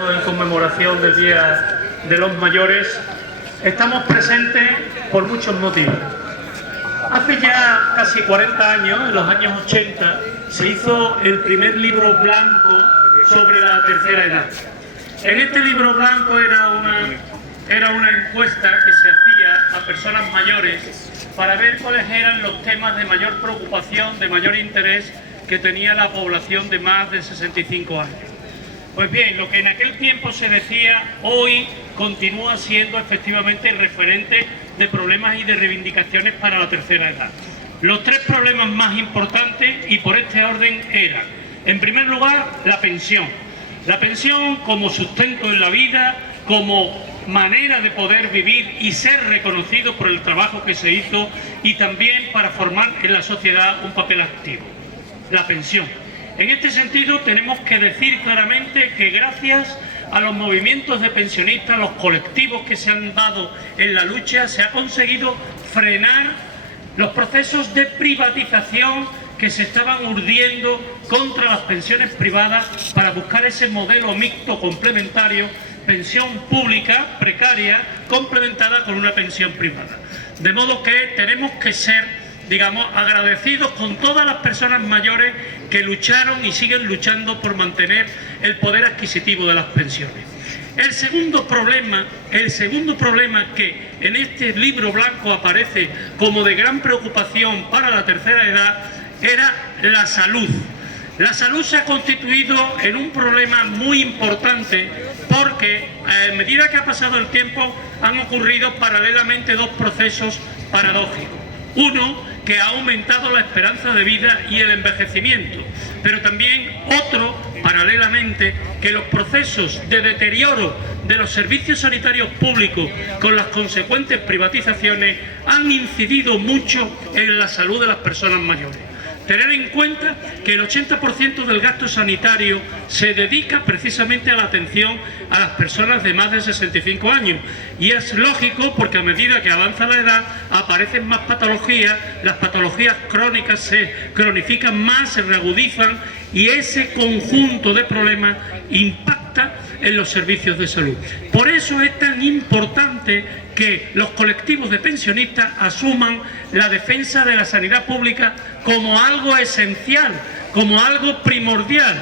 En conmemoración del Día de los Mayores, estamos presentes por muchos motivos. Hace ya casi 40 años, en los años 80, se hizo el primer libro blanco sobre la tercera edad. En este libro blanco era una encuesta que se hacía a personas mayores para ver cuáles eran los temas de mayor preocupación, de mayor interés que tenía la población de más de 65 años. Pues bien, lo que en aquel tiempo se decía, hoy continúa siendo efectivamente el referente de problemas y de reivindicaciones para la tercera edad. Los tres problemas más importantes, y por este orden, eran, en primer lugar, la pensión. La pensión como sustento en la vida, como manera de poder vivir y ser reconocido por el trabajo que se hizo y también para formar en la sociedad un papel activo. La pensión. En este sentido tenemos que decir claramente que gracias a los movimientos de pensionistas, los colectivos que se han dado en la lucha, se ha conseguido frenar los procesos de privatización que se estaban urdiendo contra las pensiones privadas para buscar ese modelo mixto complementario, pensión pública precaria complementada con una pensión privada. De modo que tenemos que ser, digamos, agradecidos con todas las personas mayores que lucharon y siguen luchando por mantener el poder adquisitivo de las pensiones. El segundo problema que en este libro blanco aparece como de gran preocupación para la tercera edad era la salud. La salud se ha constituido en un problema muy importante porque a medida que ha pasado el tiempo han ocurrido paralelamente dos procesos paradójicos. Uno, que ha aumentado la esperanza de vida y el envejecimiento, pero también otro, paralelamente, que los procesos de deterioro de los servicios sanitarios públicos con las consecuentes privatizaciones han incidido mucho en la salud de las personas mayores. Tener en cuenta que el 80% del gasto sanitario se dedica precisamente a la atención a las personas de más de 65 años. Y es lógico porque a medida que avanza la edad aparecen más patologías, las patologías crónicas se cronifican más, se reagudizan y ese conjunto de problemas impacta en los servicios de salud. Por eso es tan importante que los colectivos de pensionistas asuman la defensa de la sanidad pública como algo esencial, como algo primordial.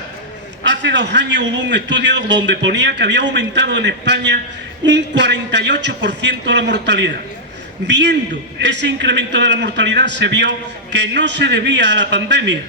Hace 2 años hubo un estudio donde ponía que había aumentado en España un 48% la mortalidad. Viendo ese incremento de la mortalidad se vio que no se debía a la pandemia,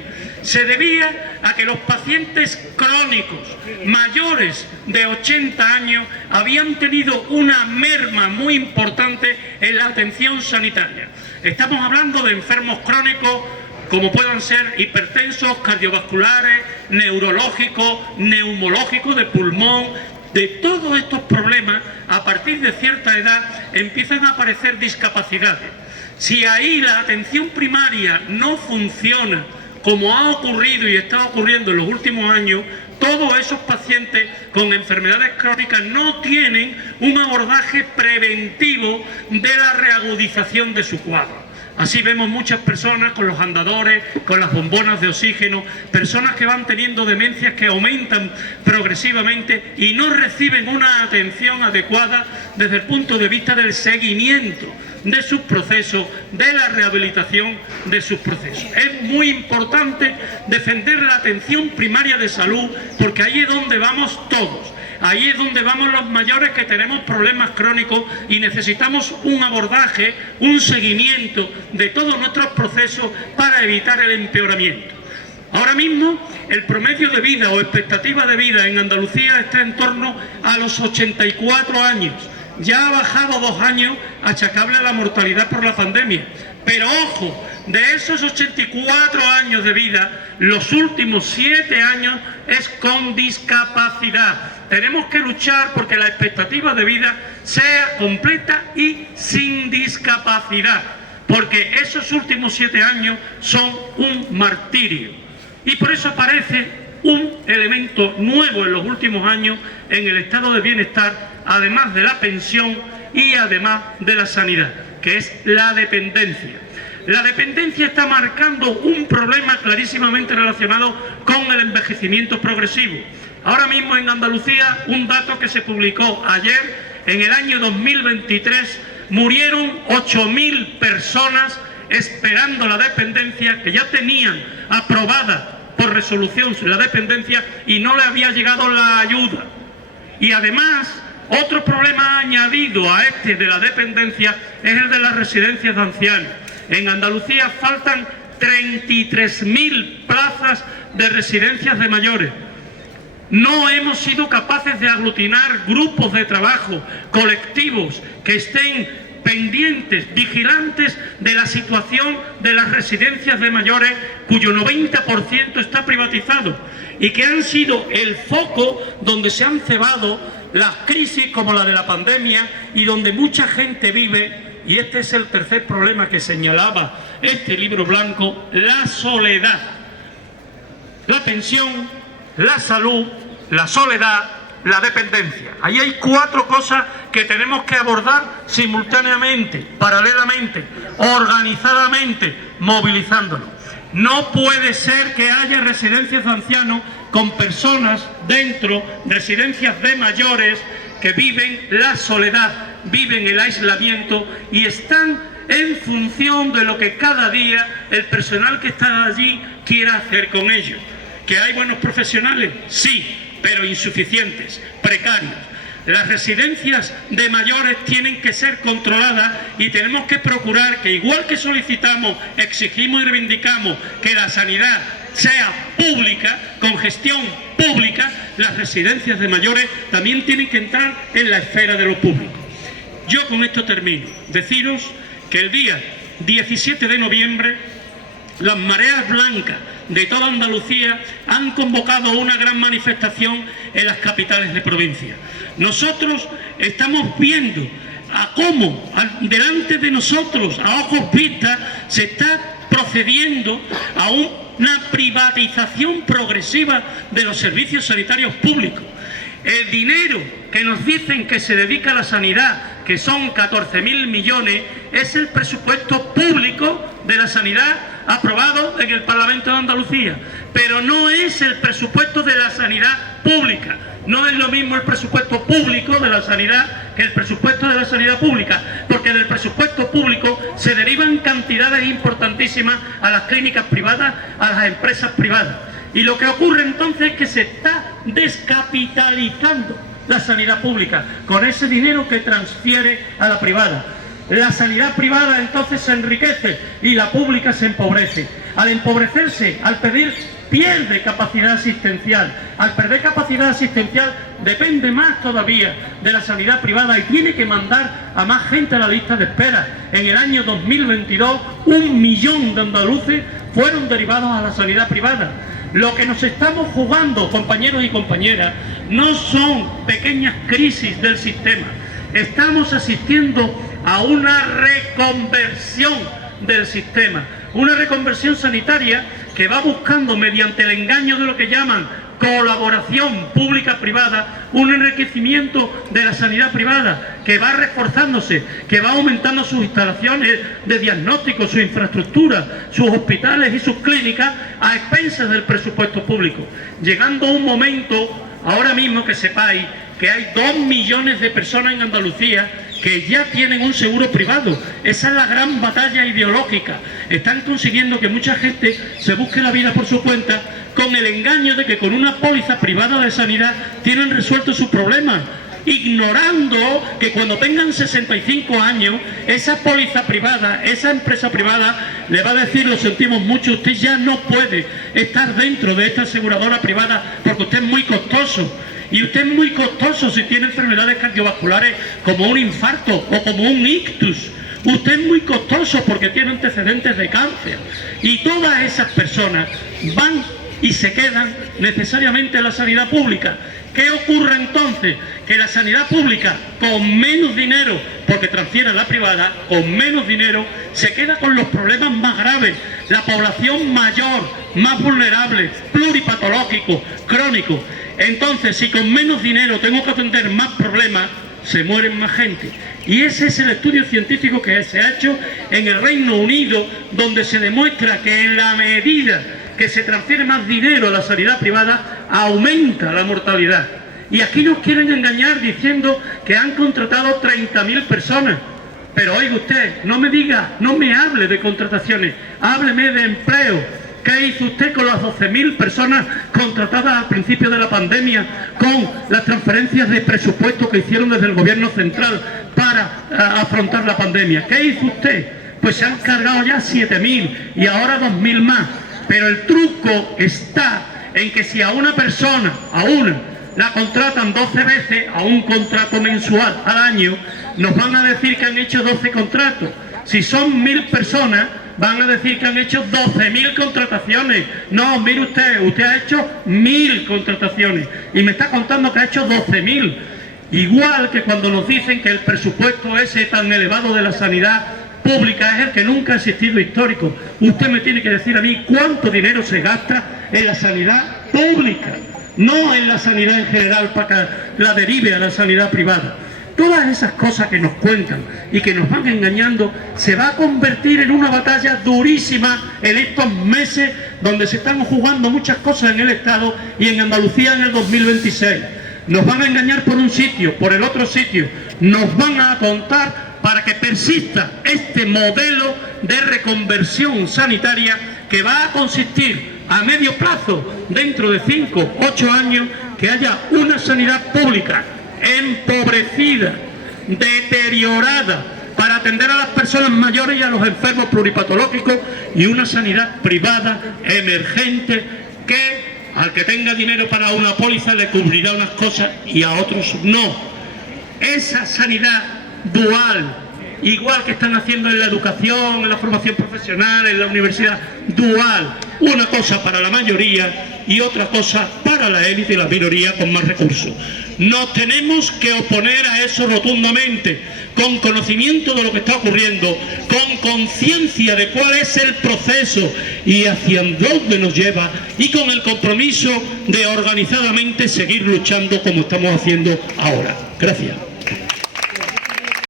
se debía a que los pacientes crónicos mayores de 80 años habían tenido una merma muy importante en la atención sanitaria. Estamos hablando de enfermos crónicos como puedan ser hipertensos, cardiovasculares, neurológicos, neumológicos, de pulmón. De todos estos problemas, a partir de cierta edad, empiezan a aparecer discapacidades. Si ahí la atención primaria no funciona, como ha ocurrido y está ocurriendo en los últimos años, todos esos pacientes con enfermedades crónicas no tienen un abordaje preventivo de la reagudización de su cuadro. Así vemos muchas personas con los andadores, con las bombonas de oxígeno, personas que van teniendo demencias que aumentan progresivamente y no reciben una atención adecuada desde el punto de vista del seguimiento de sus procesos, de la rehabilitación de sus procesos. Es muy importante defender la atención primaria de salud porque ahí es donde vamos todos. Ahí es donde vamos los mayores que tenemos problemas crónicos y necesitamos un abordaje, un seguimiento de todos nuestros procesos para evitar el empeoramiento. Ahora mismo el promedio de vida o expectativa de vida en Andalucía está en torno a los 84 años. Ya ha bajado 2 años achacable a la mortalidad por la pandemia. Pero ojo, de esos 84 años de vida, los últimos 7 años es con discapacidad. Tenemos que luchar porque la expectativa de vida sea completa y sin discapacidad, porque esos últimos 7 años son un martirio. Y por eso aparece un elemento nuevo en los últimos años en el estado de bienestar, además de la pensión y además de la sanidad, que es la dependencia. La dependencia está marcando un problema clarísimamente relacionado con el envejecimiento progresivo. Ahora mismo en Andalucía, un dato que se publicó ayer, en el año 2023 murieron 8.000 personas esperando la dependencia, que ya tenían aprobada por resolución la dependencia y no le había llegado la ayuda. Y además, otro problema añadido a este de la dependencia es el de las residencias de ancianos. En Andalucía faltan 33.000 plazas de residencias de mayores. No hemos sido capaces de aglutinar grupos de trabajo, colectivos, que estén pendientes, vigilantes de la situación de las residencias de mayores, cuyo 90% está privatizado y que han sido el foco donde se han cebado las crisis como la de la pandemia y donde mucha gente vive. Y este es el tercer problema que señalaba este libro blanco: la soledad. La pensión, la salud, la soledad, la dependencia. Ahí hay 4 cosas que tenemos que abordar simultáneamente, paralelamente, organizadamente, movilizándonos. No puede ser que haya residencias de ancianos con personas dentro, residencias de mayores, que viven la soledad, viven el aislamiento y están en función de lo que cada día el personal que está allí quiera hacer con ellos. ¿Que hay buenos profesionales? Sí, pero insuficientes, precarios. Las residencias de mayores tienen que ser controladas y tenemos que procurar que, igual que solicitamos, exigimos y reivindicamos que la sanidad sea pública, con gestión pública, las residencias de mayores también tienen que entrar en la esfera de lo público. Yo con esto termino. Deciros que el día 17 de noviembre las mareas blancas de toda Andalucía han convocado una gran manifestación en las capitales de provincia. Nosotros estamos viendo a cómo delante de nosotros, a ojos vistas, se está procediendo a una privatización progresiva de los servicios sanitarios públicos. El dinero que nos dicen que se dedica a la sanidad, que son 14.000 millones, es el presupuesto público de la sanidad aprobado en el Parlamento de Andalucía, pero no es el presupuesto de la sanidad pública. No es lo mismo el presupuesto público de la sanidad que el presupuesto de la sanidad pública, porque del presupuesto público se derivan cantidades importantísimas a las clínicas privadas, a las empresas privadas. Y lo que ocurre entonces es que se está descapitalizando la sanidad pública con ese dinero que transfiere a la privada. La sanidad privada entonces se enriquece y la pública se empobrece. Al empobrecerse, al pedir, pierde capacidad asistencial. Al perder capacidad asistencial depende más todavía de la sanidad privada y tiene que mandar a más gente a la lista de espera. En el año 2022, 1 millón de andaluces fueron derivados a la sanidad privada. Lo que nos estamos jugando, compañeros y compañeras, no son pequeñas crisis del sistema. Estamos asistiendo a una reconversión del sistema, una reconversión sanitaria que va buscando, mediante el engaño de lo que llaman colaboración pública-privada, un enriquecimiento de la sanidad privada que va reforzándose, que va aumentando sus instalaciones de diagnóstico, su infraestructura, sus hospitales y sus clínicas a expensas del presupuesto público, llegando a un momento, ahora mismo que sepáis, que hay 2 millones de personas en Andalucía que ya tienen un seguro privado. Esa es la gran batalla ideológica. Están consiguiendo que mucha gente se busque la vida por su cuenta con el engaño de que con una póliza privada de sanidad tienen resuelto sus problemas, ignorando que cuando tengan 65 años, esa póliza privada, esa empresa privada le va a decir: lo sentimos mucho, usted ya no puede estar dentro de esta aseguradora privada porque usted es muy costoso. Y usted es muy costoso si tiene enfermedades cardiovasculares como un infarto o como un ictus. Usted es muy costoso porque tiene antecedentes de cáncer. Y todas esas personas van y se quedan necesariamente en la sanidad pública. ¿Qué ocurre entonces? Que la sanidad pública, con menos dinero, porque transfiere a la privada, con menos dinero, se queda con los problemas más graves. La población mayor, más vulnerable, pluripatológico, crónico. Entonces, si con menos dinero tengo que atender más problemas, se mueren más gente. Y ese es el estudio científico que se ha hecho en el Reino Unido, donde se demuestra que en la medida que se transfiere más dinero a la sanidad privada, aumenta la mortalidad. Y aquí nos quieren engañar diciendo que han contratado 30.000 personas. Pero oiga usted, no me diga, no me hable de contrataciones, hábleme de empleo. ¿Qué hizo usted con las 12.000 personas contratadas al principio de la pandemia, con las transferencias de presupuesto que hicieron desde el gobierno central para afrontar la pandemia? ¿Qué hizo usted? Pues se han cargado ya 7.000 y ahora 2.000 más. Pero el truco está en que si a una persona, a una, la contratan 12 veces a un contrato mensual al año, nos van a decir que han hecho 12 contratos. Si son 1.000 personas, van a decir que han hecho 12.000 contrataciones. No, mire usted ha hecho 1.000 contrataciones y me está contando que ha hecho 12.000. Igual que cuando nos dicen que el presupuesto ese tan elevado de la sanidad pública es el que nunca ha existido histórico. Usted me tiene que decir a mí cuánto dinero se gasta en la sanidad pública, no en la sanidad en general para que la derive a la sanidad privada. Todas esas cosas que nos cuentan y que nos van engañando se va a convertir en una batalla durísima en estos meses donde se están jugando muchas cosas en el Estado y en Andalucía en el 2026. Nos van a engañar por un sitio, por el otro sitio. Nos van a contar para que persista este modelo de reconversión sanitaria que va a consistir a medio plazo, dentro de 5, 8 años, que haya una sanidad pública empobrecida, deteriorada, para atender a las personas mayores y a los enfermos pluripatológicos, y una sanidad privada emergente que al que tenga dinero para una póliza le cubrirá unas cosas y a otros no. Esa sanidad dual, igual que están haciendo en la educación, en la formación profesional, en la universidad, dual, una cosa para la mayoría y otra cosa para la élite y la minoría con más recursos. Nos tenemos que oponer a eso rotundamente, con conocimiento de lo que está ocurriendo, con conciencia de cuál es el proceso y hacia dónde nos lleva, y con el compromiso de organizadamente seguir luchando como estamos haciendo ahora. Gracias.